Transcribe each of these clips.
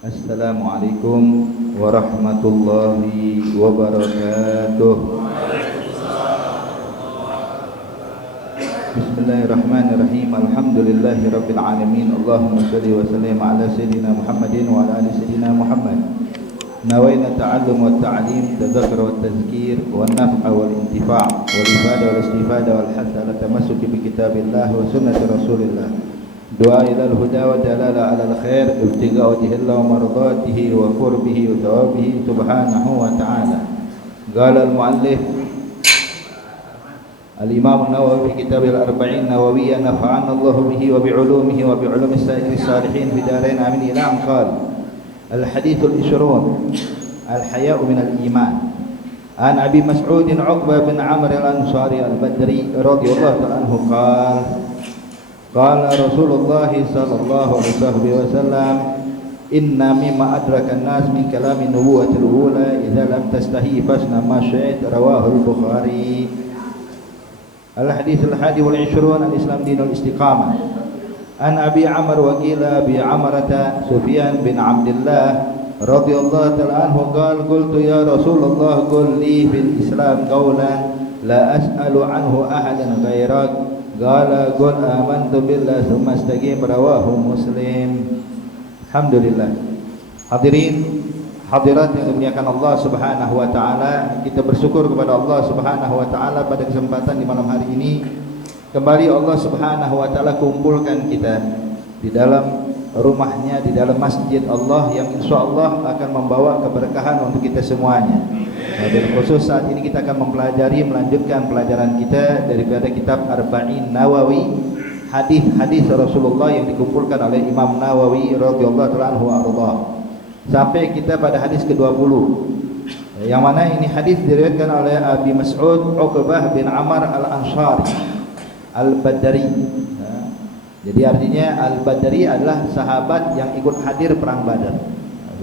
Assalamualaikum warahmatullahi wabarakatuh. Bismillahirrahmanirrahim. Alhamdulillahi rabbil alamin. Allahumma shalli wa sallim ala sayyidina Muhammadin wa ala ali sayyidina Muhammad. Nawaina ta'allum wa ta'lim, tadhakkur wa tazkir, wa naf'a wal intifa' wal ibadah wal istifada wal hatta ala tamassuki bi kitabillah wa sunnati rasulillah. Doa ilal huda wa dalala ala al-khair, ibtiga wajhillah wa mardatihi wa qurbihi wa thawabihi subhanahu wa ta'ala. Qala al-muallif al-imam an-Nawawi fi kitab al-arba'in nawawiyya nafa'ana Allah bihi wa bi'ulumihi wa bi'ulumi as-sa'iri salihin fi darain amin ila an qala al-hadith al-ishrun al-haya'u min al-iman. An Abi Mas'ud Uqbah bin Amr al-Ansari al-Badri radhiyallahu ta'ala anhu qala qala Rasulullah sallallahu alaihi wasallam inna mimma adraka an-nas min kalami nubuwatil ula idza lam tastahi fasna ma syi'ta rawahu al-Bukhari. Al-hadits al-hadi wal 20 al-Islam dinul istiqamah. An Abi Amr wa qila Abi Amrata Sufyan bin Abdullah radhiyallahu ta'ala anhu qala qultu ya Rasulullah qul li fil Islam qawlan la as'alu anhu ahadan ghairak qala qul amantu billahi tsumma istaqim rawahu Muslim. Alhamdulillah. Hadirin hadirat yang dimuliakan Allah Subhanahu wa taala, kita bersyukur kepada Allah Subhanahu wa taala pada kesempatan di malam hari ini kembali Allah Subhanahu wa taala kumpulkan kita di dalam rumahnya, di dalam masjid Allah yang insyaallah akan membawa keberkahan untuk kita semuanya. Dan khusus saat ini kita akan melanjutkan pelajaran kita daripada kitab Arba'in Nawawi, hadis-hadis Rasulullah yang dikumpulkan oleh Imam Nawawi radhiyallahu ta'ala anhu arda. Sampai kita pada hadis ke-20. Yang mana ini hadis diriwayatkan oleh Abi Mas'ud Uqbah bin Amr al-Ansari al-Badri. Jadi artinya al-Badri adalah sahabat yang ikut hadir perang Badar.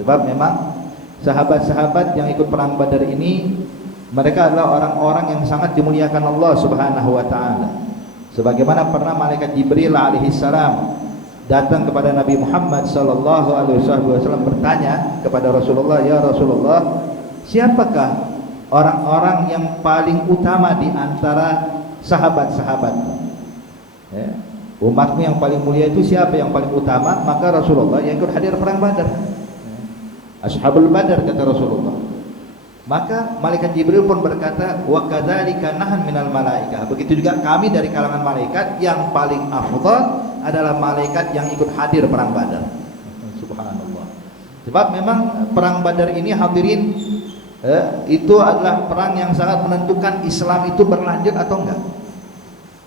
Sebab memang sahabat-sahabat yang ikut perang Badar ini mereka adalah orang-orang yang sangat dimuliakan Allah Subhanahu wa taala. Sebagaimana pernah malaikat Jibril alaihi salam datang kepada Nabi Muhammad sallallahu alaihi wasallam bertanya kepada Rasulullah, "Ya Rasulullah, siapakah orang-orang yang paling utama di antara sahabat-sahabatmu? Ya, umatmu yang paling mulia itu siapa yang paling utama?" Maka Rasulullah yang ikut hadir perang Badar. Ashabul Badar kata Rasulullah. Maka malaikat Jibril pun berkata, "Wa kadzalika nahan minal malaikah." Begitu juga kami dari kalangan malaikat yang paling afdal adalah malaikat yang ikut hadir perang Badar. Subhanallah. Sebab memang perang Badar ini hadirin itu adalah perang yang sangat menentukan Islam itu berlanjut atau enggak.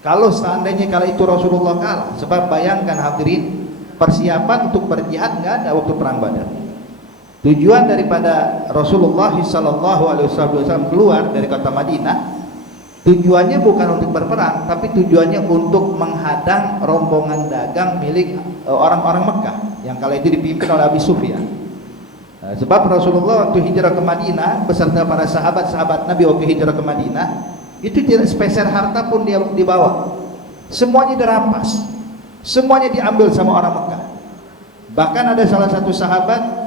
Kalau seandainya kala itu Rasulullah kalah, sebab bayangkan hadirin, persiapan untuk berjihad enggak ada waktu perang Badar. Tujuan daripada Rasulullah sallallahu alaihi wasallam keluar dari kota Madinah, tujuannya bukan untuk berperang, tapi tujuannya untuk menghadang rombongan dagang milik orang-orang Mekah yang kala itu dipimpin oleh Abi Sufyan. Sebab Rasulullah waktu hijrah ke Madinah beserta para sahabat-sahabat Nabi waktu hijrah ke Madinah itu tidak sepeser harta pun dia dibawa. Semuanya dirampas, semuanya diambil sama orang Mekah. Bahkan ada salah satu sahabat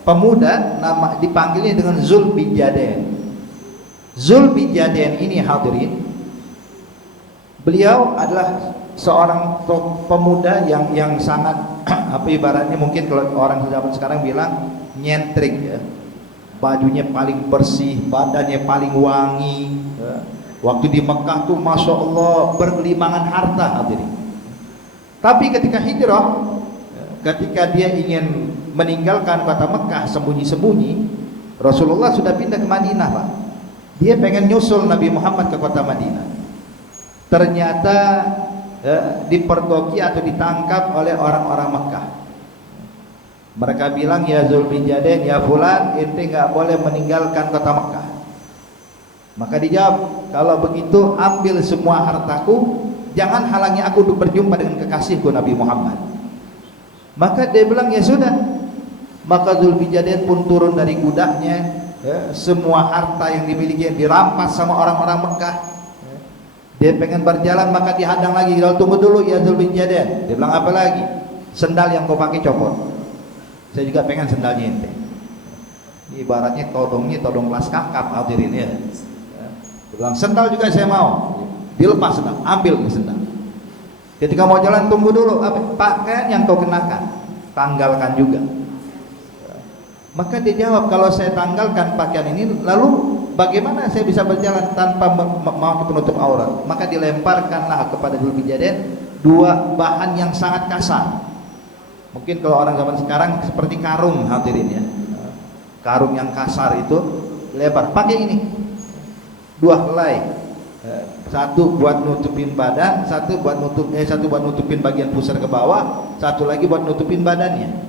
pemuda nama dipanggilnya dengan Zulbijadain. Zulbijadain ini hadirin, beliau adalah seorang pemuda yang sangat apa ibaratnya mungkin kalau orang zaman sekarang bilang nyentrik ya. Bajunya paling bersih, badannya paling wangi ya. Waktu di Mekah tuh Masya Allah bergelimangan harta hadirin. Tapi ketika hijrah, ketika dia ingin meninggalkan kota Mekah sembunyi-sembunyi, Rasulullah sudah pindah ke Madinah Pak. Dia pengen nyusul Nabi Muhammad ke kota Madinah. Ternyata dipergoki atau ditangkap oleh orang-orang Mekah. Mereka bilang, "Ya Zulbijadain, ya fulan, ente enggak boleh meninggalkan kota Mekah." Maka dijawab, "Kalau begitu ambil semua hartaku, jangan halangi aku untuk berjumpa dengan kekasihku Nabi Muhammad." Maka dia bilang, "Ya sudah." Maka Zulbijadain pun turun dari kudanya, ya, semua harta yang dimiliki dirampas sama orang-orang Mekah. Dia pengen berjalan maka dihadang lagi. "Tunggu dulu ya Zulbijadain." Dia bilang, "Apa lagi?" "Sendal yang kau pakai copot." Saya juga pengen sendalnya ente. Ini ibaratnya todongnya todong kelas kakap hadirin ya. Dia bilang sendal juga saya mau. Dilepas sendal, ambil sendal. Ketika mau jalan tunggu dulu, pakaian yang kau kenakan, tanggalkan juga. Maka dia jawab, kalau saya tanggalkan pakaian ini, lalu bagaimana saya bisa berjalan tanpa mau penutup aurat? Maka dilemparkanlah kepada Dzulbijaden dua bahan yang sangat kasar. Mungkin kalau orang zaman sekarang seperti karung hadirin ya. Karung yang kasar itu lebar, pakai ini. Dua helai. Satu buat nutupin badan, satu buat nutupin bagian pusar ke bawah, satu lagi buat nutupin badannya.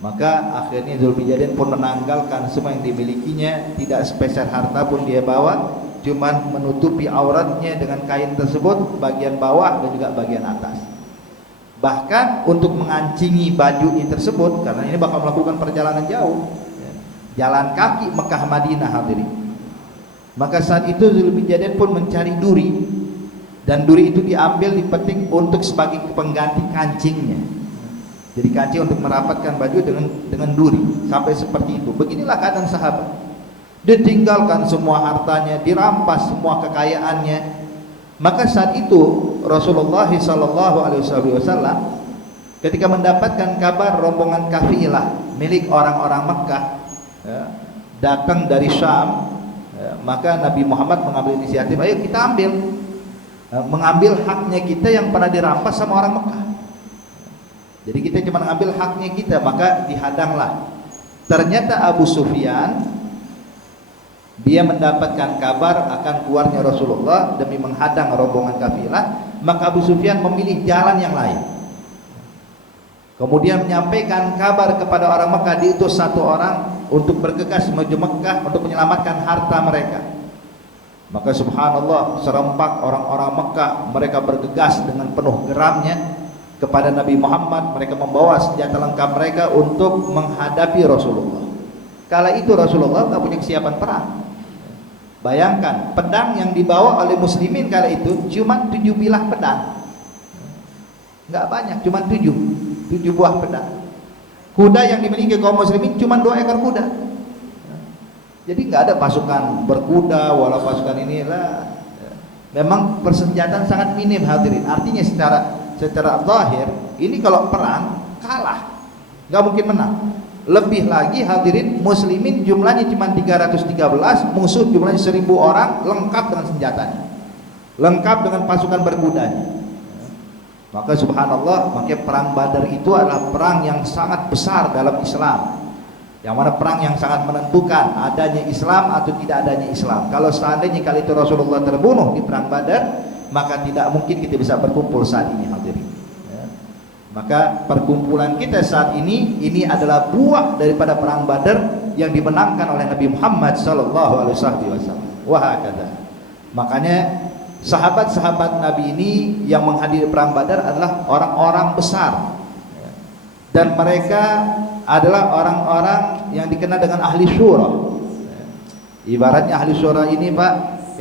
Maka akhirnya Dzulbijaden pun menanggalkan semua yang dimilikinya, tidak spesial harta pun dia bawa, cuman menutupi auratnya dengan kain tersebut, bagian bawah dan juga bagian atas. Bahkan untuk mengancingi baju tersebut, karena ini bakal melakukan perjalanan jauh, jalan kaki Mekah Madinah hadirin. Maka saat itu Dzulbijaden pun mencari duri, dan duri itu diambil dipetik untuk sebagai pengganti kancingnya. Jadi kancing untuk merapatkan baju dengan duri, sampai seperti itu. Beginilah keadaan sahabat. Ditinggalkan semua hartanya, dirampas semua kekayaannya. Maka saat itu Rasulullah SAW ketika mendapatkan kabar rombongan kafilah milik orang-orang Mekah datang dari Syam, maka Nabi Muhammad mengambil inisiatif, ayo kita mengambil haknya kita yang pernah dirampas sama orang Mekah. Jadi kita cuma mengambil haknya kita, maka dihadanglah. Ternyata Abu Sufyan dia mendapatkan kabar akan keluarnya Rasulullah demi menghadang rombongan kafilah, maka Abu Sufyan memilih jalan yang lain. Kemudian menyampaikan kabar kepada orang Mekah, diutus satu orang untuk bergegas menuju Mekah untuk menyelamatkan harta mereka. Maka subhanallah, serempak orang-orang Mekah mereka bergegas dengan penuh geramnya kepada Nabi Muhammad. Mereka membawa senjata lengkap mereka untuk menghadapi Rasulullah. Kala itu Rasulullah tak punya kesiapan perang. Bayangkan, pedang yang dibawa oleh muslimin kala itu cuma 7 bilah pedang. Enggak banyak, cuma 7 buah pedang. Kuda yang dimiliki kaum muslimin cuma 2 ekor kuda. Jadi enggak ada pasukan berkuda wala pasukan inilah. Memang persenjataan sangat minim hadirin. Artinya secara zahir ini kalau perang kalah, enggak mungkin menang. Lebih lagi hadirin, muslimin jumlahnya cuma 313, musuh jumlahnya 1000 orang, lengkap dengan senjatanya, lengkap dengan pasukan berkudanya. Maka subhanallah, maka perang Badar itu adalah perang yang sangat besar dalam Islam, yang mana perang yang sangat menentukan adanya Islam atau tidak adanya Islam. Kalau seandainya kali itu Rasulullah terbunuh di perang Badar, maka tidak mungkin kita bisa berkumpul saat ini hadirin. Maka perkumpulan kita saat ini adalah buah daripada perang Badar yang dimenangkan oleh Nabi Muhammad sallallahu alaihi wasallam. Wahakada. Makanya sahabat-sahabat Nabi ini yang menghadiri perang Badar adalah orang-orang besar, dan mereka adalah orang-orang yang dikenal dengan ahli syura. Ibaratnya ahli syura ini Pak,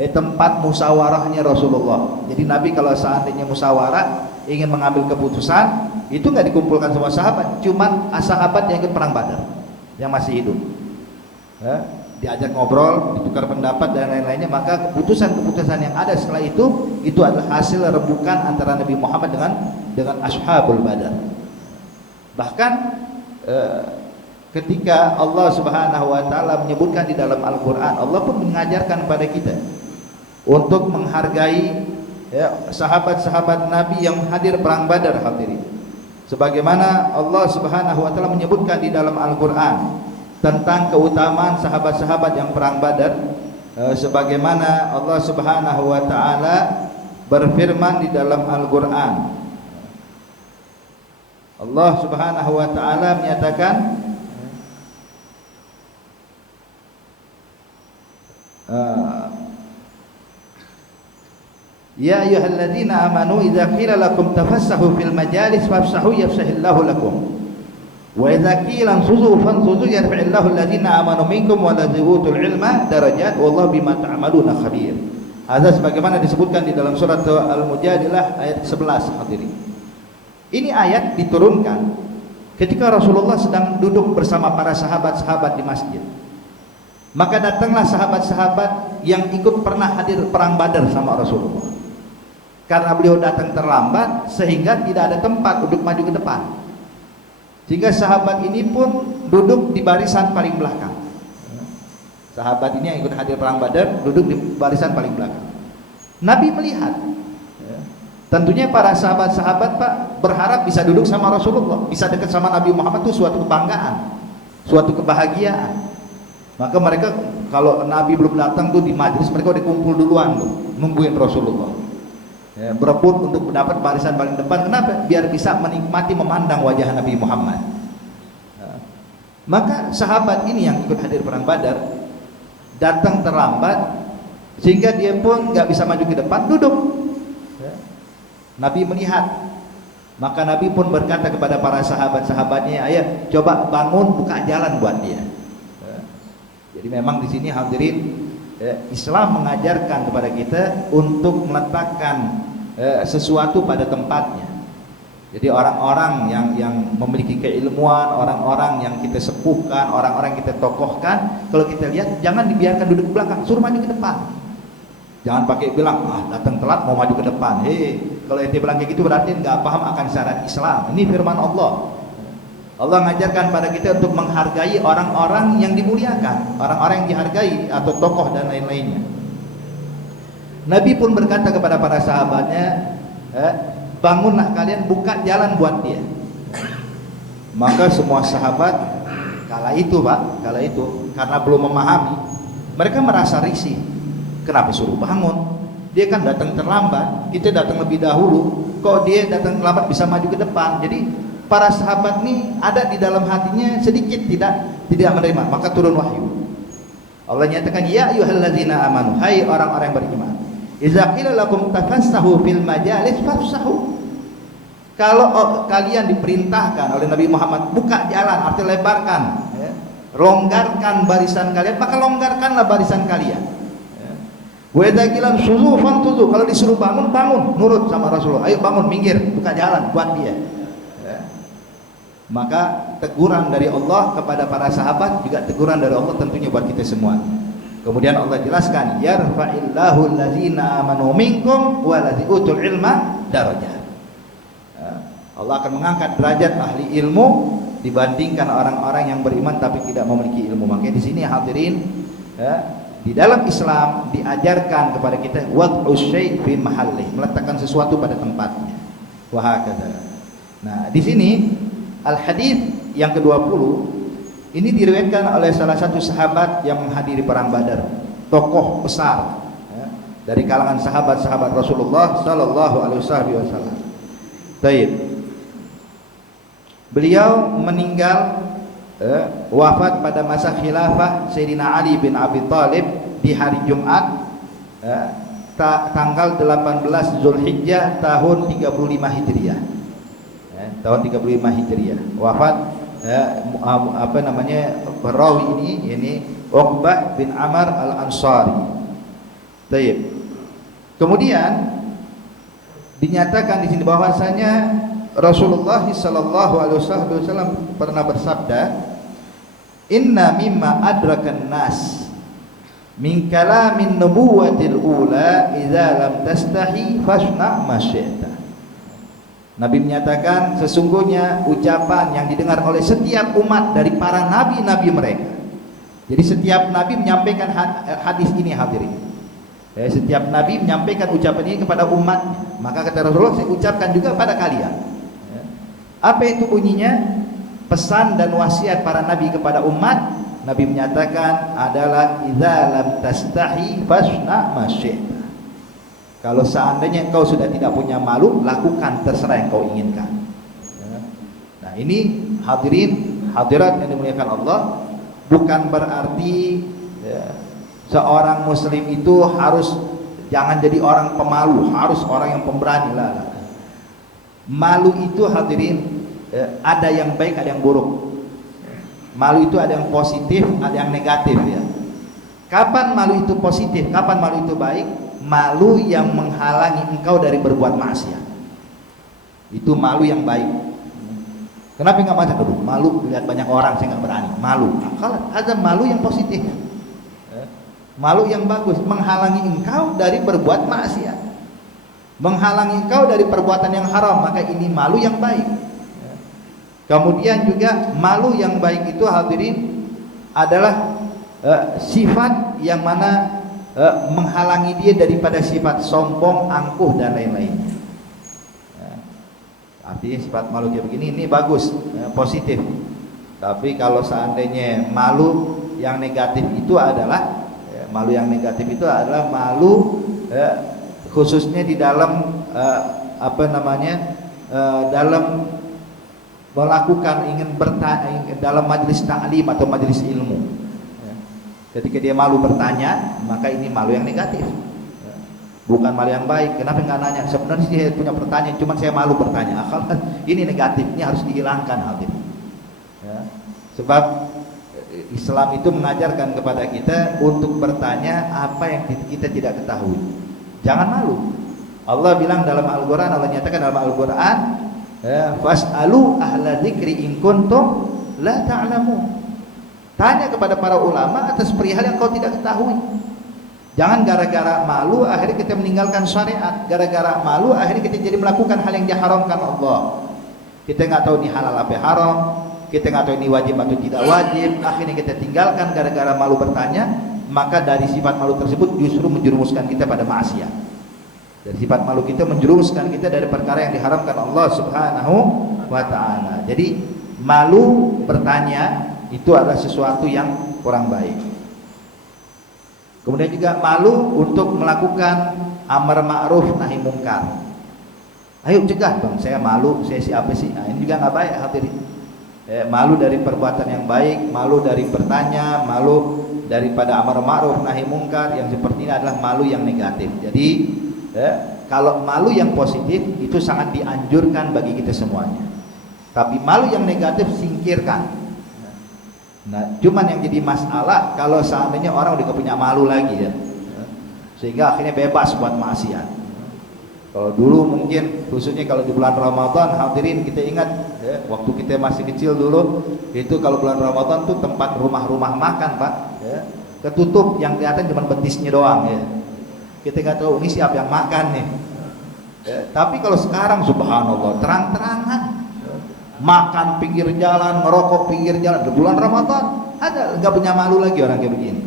tempat musyawarahnya Rasulullah. Jadi Nabi kalau seandainya musyawarah ingin mengambil keputusan, itu nggak dikumpulkan semua sahabat, cuman sahabat yang ikut perang Badar yang masih hidup, diajak ngobrol, ditukar pendapat dan lain-lainnya. Maka keputusan-keputusan yang ada setelah itu adalah hasil rembukan antara Nabi Muhammad dengan ashabul Badar. Bahkan ketika Allah Subhanahu wa taala menyebutkan di dalam Al-Qur'an, Allah pun mengajarkan pada kita untuk menghargai sahabat-sahabat Nabi yang hadir perang Badar hadirin. Sebagaimana Allah Subhanahu wa taala menyebutkan di dalam Al-Qur'an tentang keutamaan sahabat-sahabat yang perang Badar, sebagaimana Allah Subhanahu wa taala berfirman di dalam Al-Qur'an. Allah Subhanahu wa taala menyatakan Ya ayyuhalladzina amanu idza qila lakum tafassahu fil majalis fafsahu yafsahillahu lakum wa idza qila anfuzu fanfuzu yarfa'illahu alladzina amanu minkum wa lazibutul ilma darajat wallahu bima ta'maluna khabir. Hadza sebagaimana disebutkan di dalam surat Al-Mujadilah ayat 11 hadirin. Ini ayat diturunkan ketika Rasulullah sedang duduk bersama para sahabat-sahabat di masjid, maka datanglah sahabat-sahabat yang ikut pernah hadir perang Badar sama Rasulullah. Karena beliau datang terlambat sehingga tidak ada tempat duduk maju ke depan, sehingga sahabat ini pun duduk di barisan paling belakang. Sahabat ini yang ikut hadir perang Badar duduk di barisan paling belakang. Nabi melihat, tentunya para sahabat-sahabat Pak berharap bisa duduk sama Rasulullah, bisa dekat sama Nabi Muhammad, itu suatu kebanggaan, suatu kebahagiaan. Maka mereka kalau Nabi belum datang tuh di majlis, mereka udah kumpul duluan tuh nungguin Rasulullah, berebut untuk mendapat barisan paling depan. Kenapa? Biar bisa menikmati memandang wajah Nabi Muhammad. Maka sahabat ini yang ikut hadir perang Badar datang terlambat sehingga dia pun nggak bisa maju ke depan, duduk. Nabi melihat, maka Nabi pun berkata kepada para sahabat-sahabatnya, ayo coba bangun, buka jalan buat dia. Jadi memang di sini hadirin, Islam mengajarkan kepada kita untuk meletakkan sesuatu pada tempatnya. Jadi orang-orang yang memiliki keilmuan, orang-orang yang kita sepuhkan, orang-orang yang kita tokohkan, kalau kita lihat jangan dibiarkan duduk di belakang, suruh maju ke depan. Jangan pakai bilang, datang telat mau maju ke depan. Kalau ente bilang kayak gitu berarti nggak paham akan syariat Islam. Ini firman Allah. Allah mengajarkan pada kita untuk menghargai orang-orang yang dimuliakan, orang-orang yang dihargai atau tokoh dan lain-lainnya. Nabi pun berkata kepada para sahabatnya, bangunlah kalian, buka jalan buat dia. Maka semua sahabat kala itu karena belum memahami, mereka merasa risih. Kenapa suruh bangun? Dia kan datang terlambat, kita datang lebih dahulu, kok dia datang terlambat bisa maju ke depan. Jadi para sahabat ini ada di dalam hatinya sedikit tidak menerima, maka turun wahyu. Allah nyatakan, ya ayyuhallazina amanu, hai orang-orang yang beriman, idza qila lakum tafassahu fil majalis fafsahu. Kalau kalian diperintahkan oleh Nabi Muhammad buka jalan, arti lebarkan, longgarkan barisan kalian, maka longgarkanlah barisan kalian. Wa idza qila suzu fantuzu, kalau disuruh bangun, nurut sama Rasulullah. Ayo bangun, minggir, buka jalan buat dia. Maka teguran dari Allah kepada para sahabat juga teguran dari Allah tentunya buat kita semua. Kemudian Allah jelaskan, yarfa'illahu allazina amanu minkum wallazi utul ilma darajat. Allah akan mengangkat derajat ahli ilmu dibandingkan orang-orang yang beriman tapi tidak memiliki ilmu. Makanya di sini hadirin, di dalam Islam diajarkan kepada kita wad'u syai' fi mahallih, meletakkan sesuatu pada tempatnya. Wa hakadha. Nah, di sini al-hadis yang ke-20 ini diriwayatkan oleh salah satu sahabat yang menghadiri perang Badar, tokoh besar dari kalangan sahabat-sahabat Rasulullah sallallahu alaihi wasallam. Baik. Beliau meninggal wafat pada masa khilafah Sayyidina Ali bin Abi Thalib di hari Jumat tanggal 18 Zulhijjah tahun 35 Hijriah. Tahun 35 Hijriah. Wafat perawi ini Uqbah bin Amr al-Ansari. Baik. Kemudian dinyatakan di sini bahwasanya Rasulullah sallallahu alaihi wasallam pernah bersabda, inna mimma adrakan nas min kalamin nubuwatil ula idza lam tastahi fasna ma syi'ta. Nabi menyatakan sesungguhnya ucapan yang didengar oleh setiap umat dari para nabi-nabi mereka. Jadi setiap nabi menyampaikan hadis ini hadirin. Setiap nabi menyampaikan ucapan ini kepada umatnya. Maka kata Rasulullah, saya ucapkan juga pada kalian. Apa itu bunyinya? Pesan dan wasiat para nabi kepada umat. Nabi menyatakan adalah idza lam tastahi fasna ma syi'ta. Kalau seandainya engkau sudah tidak punya malu, lakukan terserah yang kau inginkan. Nah, ini hadirin hadirat yang dimuliakan Allah, bukan berarti seorang muslim itu harus jangan jadi orang pemalu, harus orang yang pemberani lah. Malu itu hadirin ada yang baik, ada yang buruk. Malu itu ada yang positif, ada yang negatif ya. Kapan malu itu positif, kapan malu itu baik? Malu yang menghalangi engkau dari berbuat maksiat, itu malu yang baik. Kenapa nggak macam dulu? Malu lihat banyak orang, saya nggak berani. Malu. Nah, kalau ada malu yang positif, malu yang bagus, menghalangi engkau dari berbuat maksiat, menghalangi engkau dari perbuatan yang haram, maka ini malu yang baik. Kemudian juga malu yang baik itu hadirin adalah sifat yang mana menghalangi dia daripada sifat sombong, angkuh dan lain-lainnya. Artinya sifat malu kayak begini ini bagus, positif. Tapi kalau seandainya malu yang negatif itu adalah malu yang negatif itu adalah malu khususnya di dalam dalam melakukan ingin bertanya dalam majelis ta'lim atau majelis ilmu. Ketika dia malu bertanya, maka ini malu yang negatif. Bukan malu yang baik. Kenapa nggak nanya? Sebenarnya saya punya pertanyaan, cuma saya malu bertanya. Akal ini negatif, ini harus dihilangkan hal ini. Sebab Islam itu mengajarkan kepada kita untuk bertanya apa yang kita tidak ketahui. Jangan malu. Allah bilang dalam Al-Quran, Allah nyatakan dalam Al-Quran, fas'alu ahla dzikri in kuntum la ta'lamun. Tanya kepada para ulama atas perihal yang kau tidak ketahui. Jangan gara-gara malu akhirnya kita meninggalkan syariat, gara-gara malu akhirnya kita jadi melakukan hal yang diharamkan Allah. Kita nggak tahu ini halal apa haram, kita nggak tahu ini wajib atau tidak wajib, akhirnya kita tinggalkan gara-gara malu bertanya, maka dari sifat malu tersebut justru menjerumuskan kita pada maksiat. Dari sifat malu kita menjerumuskan kita dari perkara yang diharamkan Allah Subhanahu wa ta'ala. Jadi malu bertanya itu adalah sesuatu yang kurang baik. Kemudian juga malu untuk melakukan amar ma'ruf nahi mungkar. Ayo cegah bang, saya malu, saya siapa sih? Nah, ini juga nggak baik hadirin. Malu dari perbuatan yang baik, malu dari bertanya, malu daripada amar ma'ruf nahi mungkar, yang seperti ini adalah malu yang negatif. Jadi kalau malu yang positif itu sangat dianjurkan bagi kita semuanya. Tapi malu yang negatif singkirkan. Nah, cuman yang jadi masalah kalau seandainya orang udah gak punya malu lagi ya, sehingga akhirnya bebas buat maksiat. Kalau dulu mungkin khususnya kalau di bulan Ramadan, hadirin kita ingat ya, waktu kita masih kecil dulu itu kalau bulan Ramadan tuh tempat rumah-rumah makan pak, ya, ketutup yang kelihatan cuma betisnya doang ya. Kita nggak tahu ini siapa yang makan nih. Ya, tapi kalau sekarang subhanallah terang-terangan. Makan pinggir jalan, merokok pinggir jalan di bulan Ramadan, ada nggak punya malu lagi orang kayak begini.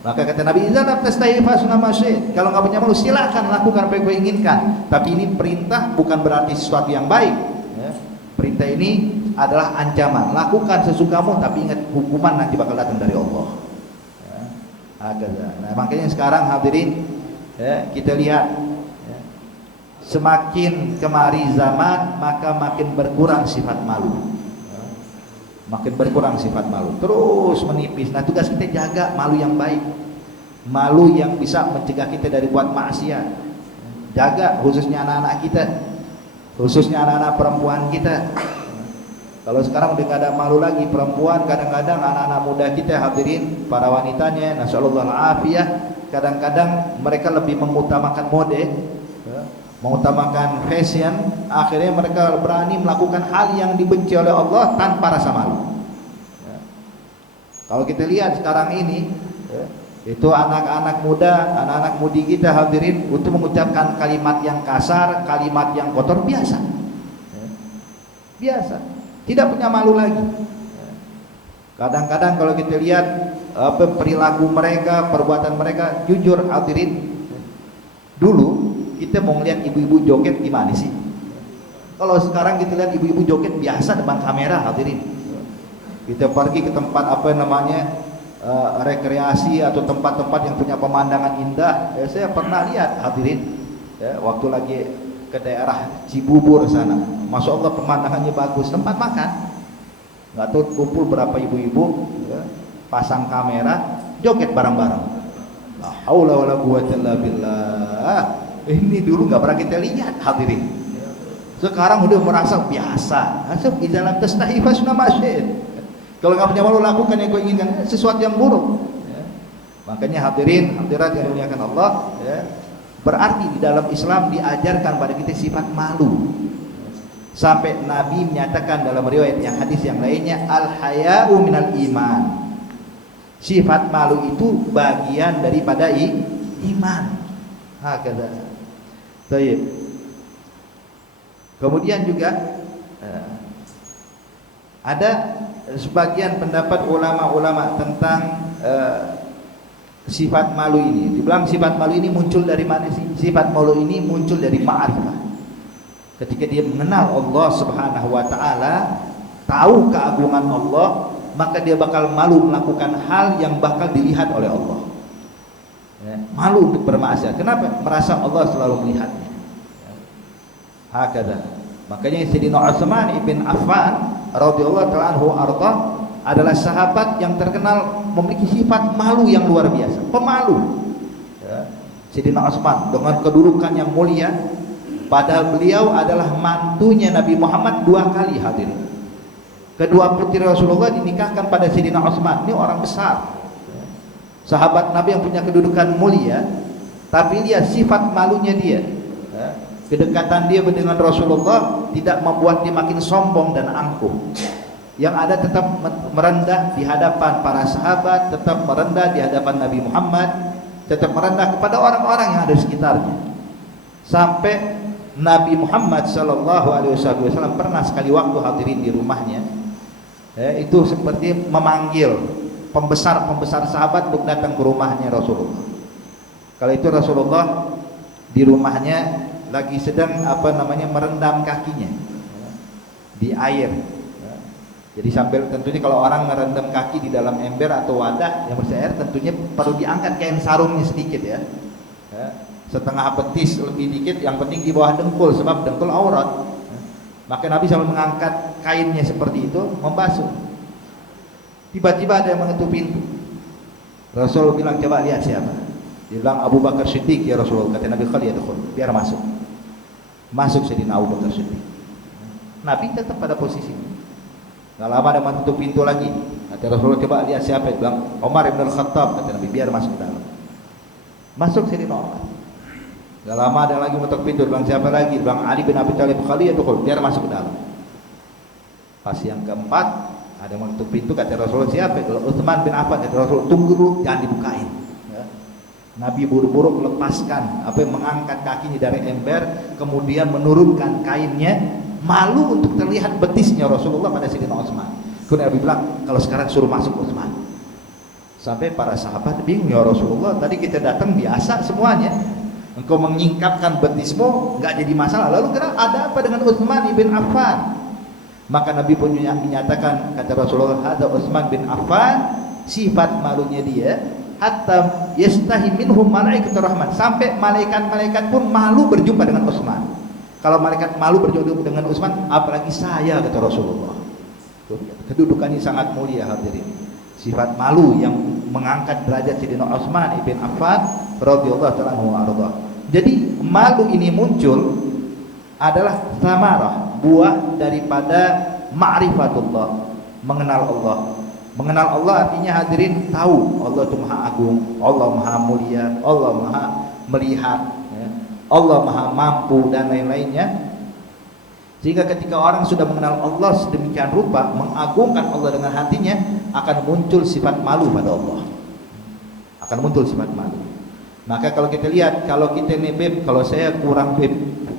Maka kata Nabi, "Idza lam tastahi fasna ma syi'ta." Kalau nggak punya malu silakan lakukan apa yang kau inginkan. Tapi ini perintah bukan berarti sesuatu yang baik. Ya. Perintah ini adalah ancaman. Lakukan sesukamu, tapi ingat hukuman nanti bakal datang dari Allah. Ya. Nah, makanya sekarang hadirin, ya, kita lihat. Semakin kemari zaman maka makin berkurang sifat malu, makin berkurang sifat malu, terus menipis. Nah tugas kita jaga malu yang baik, malu yang bisa mencegah kita dari buat maksiat. Jaga khususnya anak-anak kita, khususnya anak-anak perempuan kita. Kalau sekarang udah gak ada malu lagi perempuan, kadang-kadang anak-anak muda kita hadirin, para wanitanya, nasallallahu alafiyah, kadang-kadang mereka lebih mengutamakan mode, mengutamakan fashion, akhirnya mereka berani melakukan hal yang dibenci oleh Allah tanpa rasa malu. Ya. Kalau kita lihat sekarang ini, ya, itu anak-anak muda, anak-anak mudi kita hadirin untuk mengucapkan kalimat yang kasar, kalimat yang kotor biasa, ya. Biasa, tidak punya malu lagi. Kadang-kadang kalau kita lihat perilaku mereka, perbuatan mereka, jujur hadirin, dulu kita mau ngeliat ibu-ibu joget gimana sih? Kalau sekarang kita lihat ibu-ibu joget biasa depan kamera hadirin. Kita pergi ke tempat apa namanya rekreasi atau tempat-tempat yang punya pemandangan indah. Saya pernah lihat hadirin, ya, waktu lagi ke daerah Cibubur sana. Masya Allah pemandangannya bagus, tempat makan. Nggak tahu kumpul berapa ibu-ibu, ya, pasang kamera, joget bareng-bareng. La haula wala quwwata illa billah. Ini dulu nggak pernah kita lihat hadirin. Sekarang udah merasa biasa. Asal idalam tastahi fasna ma syi'ta. Kalau nggak punya malu lakukan yang kau inginkan, sesuatu yang buruk. Ya. Makanya hadirin, hadirat yang dimuliakan Allah, ya, berarti di dalam Islam diajarkan pada kita sifat malu. Sampai Nabi menyatakan dalam riwayat yang hadis yang lainnya, al-haya'u minal iman. Sifat malu itu bagian daripada iman. Hakada. Baik. Kemudian juga ada sebagian pendapat ulama-ulama tentang sifat malu ini. Dibilang sifat malu ini muncul dari mana sih? Sifat malu ini muncul dari ma'rifah. Ketika dia mengenal Allah Subhanahu wa taala, tahu keagungan Allah, maka dia bakal malu melakukan hal yang bakal dilihat oleh Allah. Ya, malu untuk bermaksiat. Kenapa? Merasa Allah selalu melihatnya. Ya. Hakada. Makanya Sayyidina Utsman ibn Affan radhiyallahu ta'ala anhu arda adalah sahabat yang terkenal memiliki sifat malu yang luar biasa, pemalu. Ya. Sayyidina Utsman dengan kedudukan yang mulia, padahal beliau adalah mantunya Nabi Muhammad 2 kali hadir. Kedua putri Rasulullah dinikahkan pada Sayyidina Utsman. Ini orang besar, sahabat Nabi yang punya kedudukan mulia, tapi lihat sifat malunya dia. Kedekatan dia dengan Rasulullah tidak membuat dia makin sombong dan angkuh. Yang ada tetap merendah di hadapan para sahabat, tetap merendah di hadapan Nabi Muhammad, tetap merendah kepada orang-orang yang ada di sekitarnya. Sampai Nabi Muhammad SAW pernah sekali waktu hadirin di rumahnya, itu seperti memanggil pembesar-pembesar sahabat untuk datang ke rumahnya Rasulullah. Kalau itu Rasulullah di rumahnya lagi sedang merendam kakinya di air. Jadi sambil, tentunya kalau orang merendam kaki di dalam ember atau wadah yang bersih air, tentunya perlu diangkat kain sarungnya sedikit ya. Setengah betis lebih dikit, yang penting di bawah dengkul, sebab dengkul aurat. Maka Nabi sambil mengangkat kainnya seperti itu, membasuh. Tiba-tiba ada yang mengetuk pintu. Rasul bilang, coba lihat siapa. Dia bilang, Abu Bakar Siddiq ya Rasulullah. Kata Nabi, khaliyadkhul, biar masuk. Masuk Sayyidina Abu Bakar Siddiq. Nabi tetap pada posisi. Gak lama ada mengetuk pintu lagi. Kata Rasulullah, coba lihat siapa. Dia bilang, Umar ibn al-Khattab. Kata Nabi, biar masuk ke dalam. Masuk Sayyidina Umar. Gak lama ada lagi mengetuk pintu. Dia bilang, siapa lagi? Dia bilang, Ali bin Abi Thalib, khaliyadkhul, biar masuk ke dalam. Pas yang keempat ada yang mengetuk pintu. Kata Rasulullah, siapa? Kalau Utsman bin Affan. Kata Rasulullah, tunggu dulu, jangan dibukain. Nabi buru-buru melepaskan mengangkat kakinya dari ember, kemudian menurunkan kainnya, malu untuk terlihat betisnya Rasulullah pada Sayyidina Utsman. Kemudian Nabi bilang, kalau sekarang suruh masuk Utsman. Sampai para sahabat bingung, ya Rasulullah, tadi kita datang biasa semuanya, engkau menyingkapkan betismu nggak jadi masalah, lalu kenapa ada apa dengan Utsman ibn Affan? Maka Nabi pun menyatakan, kata Rasulullah, ada Utsman bin Affan, sifat malunya dia hatta yastahi minhum malaikatur rahman, sampai malaikat-malaikat pun malu berjumpa dengan Utsman. Kalau malaikat malu berjumpa dengan Utsman, apalagi saya, kata Rasulullah. Kedudukannya sangat mulia hadirin. Sifat malu yang mengangkat derajat Sayyidina Utsman ibn Affan radhiyallahu ta'ala anhu arda. Jadi malu ini muncul adalah samarah, buah daripada ma'rifatullah, mengenal Allah. Mengenal Allah artinya hadirin tahu Allah itu maha agung, Allah maha mulia, Allah maha melihat, ya, Allah maha mampu dan lain-lainnya. Sehingga ketika orang sudah mengenal Allah sedemikian rupa, mengagungkan Allah dengan hatinya, akan muncul sifat malu pada Allah. Akan muncul sifat malu. Maka kalau kita lihat, kalau kita nih beb, kalau saya kurang beb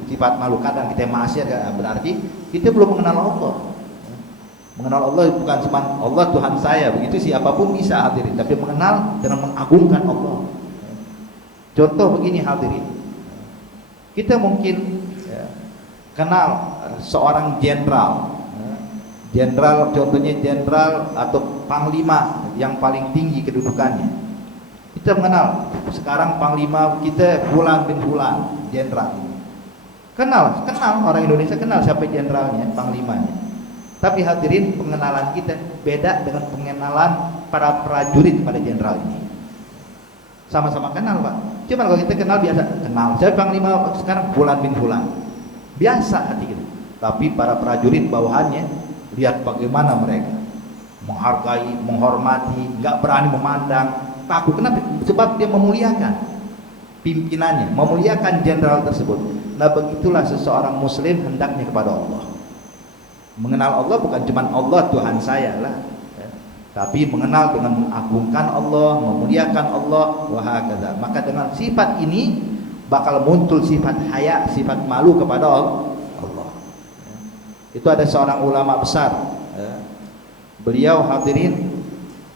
sifat malu, kadang kita maksiat, berarti kita belum mengenal Allah. Mengenal Allah bukan cuma Allah Tuhan saya, begitu siapapun bisa hadirin, tapi mengenal dengan mengagungkan Allah. Contoh begini hadirin, kita mungkin kenal seorang jenderal, contohnya jenderal atau panglima yang paling tinggi kedudukannya. Kita mengenal sekarang panglima kita Fulan bin Fulan, jenderal. Kenal orang Indonesia kenal siapa jenderalnya, panglimanya. Tapi hadirin, pengenalan kita beda dengan pengenalan para prajurit pada jenderal ini. Sama-sama kenal, Pak. Cuma kalau kita kenal biasa, kenal saya panglima sekarang Fulan bin Fulan, biasa hati kita. Tapi para prajurit bawahannya, lihat bagaimana mereka menghargai, menghormati, nggak berani memandang, takut. Kenapa? Sebab dia memuliakan pimpinannya, memuliakan jenderal tersebut. Nah, begitulah seseorang muslim hendaknya kepada Allah. Mengenal Allah bukan cuma Allah Tuhan saya lah, ya. Tapi mengenal dengan mengagungkan Allah, memuliakan Allah, wahakadha. Maka dengan sifat ini bakal muncul sifat haya, sifat malu kepada Allah. Ya. Itu ada seorang ulama besar, ya. Beliau hadirin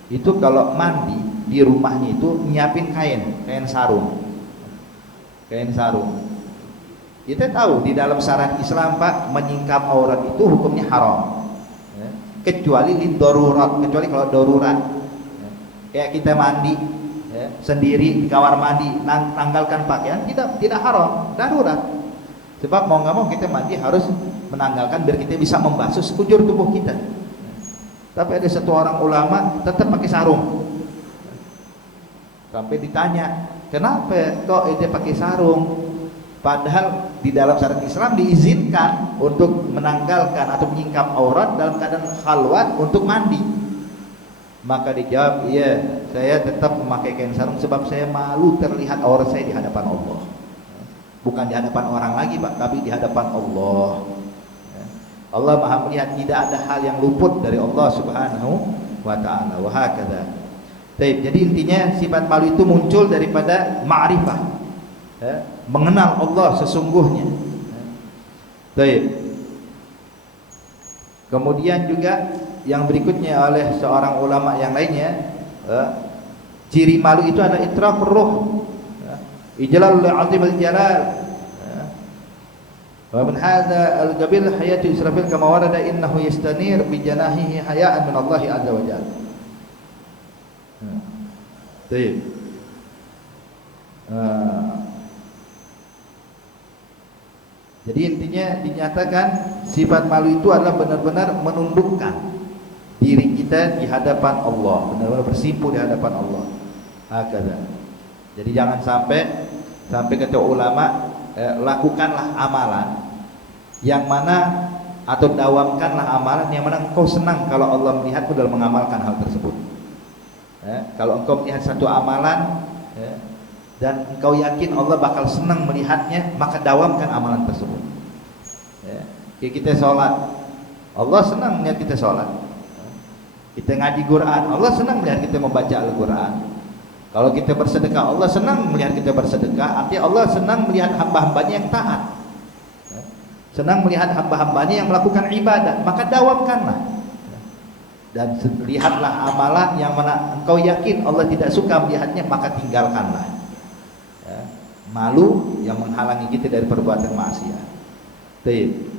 itu kalau mandi di rumahnya itu nyiapin kain sarung. Kita tahu di dalam syariat Islam Pak, menyingkap aurat itu hukumnya haram, ya. Kecuali darurat, kecuali kalau darurat, ya. Kayak kita mandi, ya, sendiri di kamar mandi, tanggalkan pakaian, tidak haram, darurat. Sebab mau nggak mau kita mandi harus menanggalkan biar kita bisa membasuh sekujur tubuh kita, ya. Tapi ada satu orang ulama tetap pakai sarung, sampai ditanya, kenapa kok dia pakai sarung? Padahal di dalam syariat Islam diizinkan untuk menanggalkan atau menyingkap aurat dalam keadaan khalwat untuk mandi. Maka dijawab, iya, saya tetap memakai kain sarung sebab saya malu terlihat aurat saya di hadapan Allah. Bukan di hadapan orang lagi Pak, tapi di hadapan Allah. Allah Maha melihat, tidak ada hal yang luput dari Allah Subhanahu wa ta'ala. Wa hakadha. Jadi intinya sifat malu itu muncul daripada ma'rifah, ya, mengenal Allah sesungguhnya. Baik. Kemudian juga yang berikutnya oleh seorang ulama yang lainnya, ciri malu itu adalah itraqur ruh, ijlalul azimul jalal. Wa min hadza al-qabil hayatu Israfil kama warada innahu yastanir bi janahihi haya'an min Allah azza wa jalla. Baik. Jadi intinya dinyatakan sifat malu itu adalah benar-benar menundukkan diri kita di hadapan Allah, benar-benar bersimpuh di hadapan Allah. Hakadha. Jadi jangan sampai kata ulama, lakukanlah amalan yang mana, atau dawamkanlah amalan yang mana engkau senang kalau Allah melihatmu dalam mengamalkan hal tersebut. Kalau engkau melihat satu amalan, dan engkau yakin Allah bakal senang melihatnya, maka dawamkan amalan tersebut. Kayak kita sholat, Allah senang melihat kita sholat. Kita ngaji Quran, Allah senang melihat kita membaca Al-Quran. Kalau kita bersedekah, Allah senang melihat kita bersedekah. Artinya Allah senang melihat hamba-hambanya yang taat, senang melihat hamba-hambanya yang melakukan ibadah. Maka dawamkanlah, dan lihatlah amalan yang mana engkau yakin Allah tidak suka melihatnya, maka tinggalkanlah. Malu yang menghalangi kita dari perbuatan maksiat. Baik.